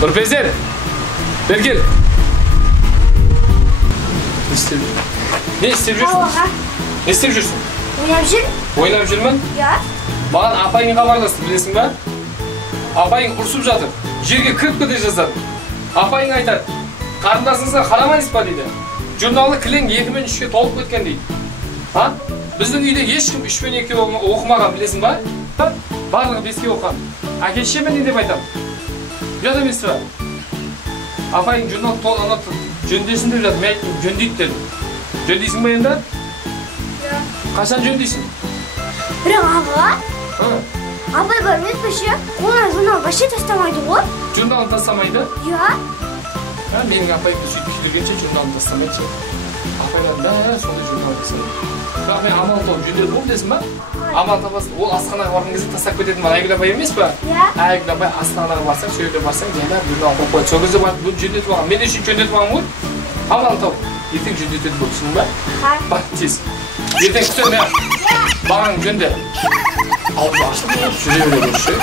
Profesör. Bergil. Ne istеп жүрсің? Ne istеп жүрсің? Ойнап жүр. Ойнап жүрмін? Иә. Маған апайың хабарласты, білесің ба? Апайың ұрсып жатыр. Жерге кіріп кете жазады. Апайың айтады. Қарындасыңызға қарамайсыз ба дейді. Журналы кілең 2 мен 3-ке толып кеткен дейді. Ha? Біздің үйде ешкім 3 мен 2 оқымаған, білесің ба? Барлығы 5-ке оқыған. Әке-шешеме не деп айтамын? Ұят емес пе? Апайың журнал жөндесін деп жатыр. Мен айттым, жөндейді дедім. Жөндейсің ба енді? Иә. Қашан жөндейсің? Бірақ аға, апай бар өтпеші, қолынан журнал вообще тастамайды ғой. Журналын тастамайды? Иә. Менің апайымды сөйтіп жүргенше журналын тастамайды. Апайлар бәрі сондай журнал тастайды. Бірақ мен амал тауып жөндедім ғой, білесің ба? Амал табасың, ол асханаға барған кезде тастап кететін бар. Айгүл апай емес па? Иә. Айгүл апай асханаға барсаң, сол жерге барсаң, жайлап журнал қойып қойды. Сол кезде барып бұны жөндетіп алған. Мен үшін жөндетіп алған ғой. Амал тауып. Ертең жөндетеді болып, түсіндің ба? Бар, тез. Ертең күтемін, маған жөнде. Ауызы ашылып жүре бере берші.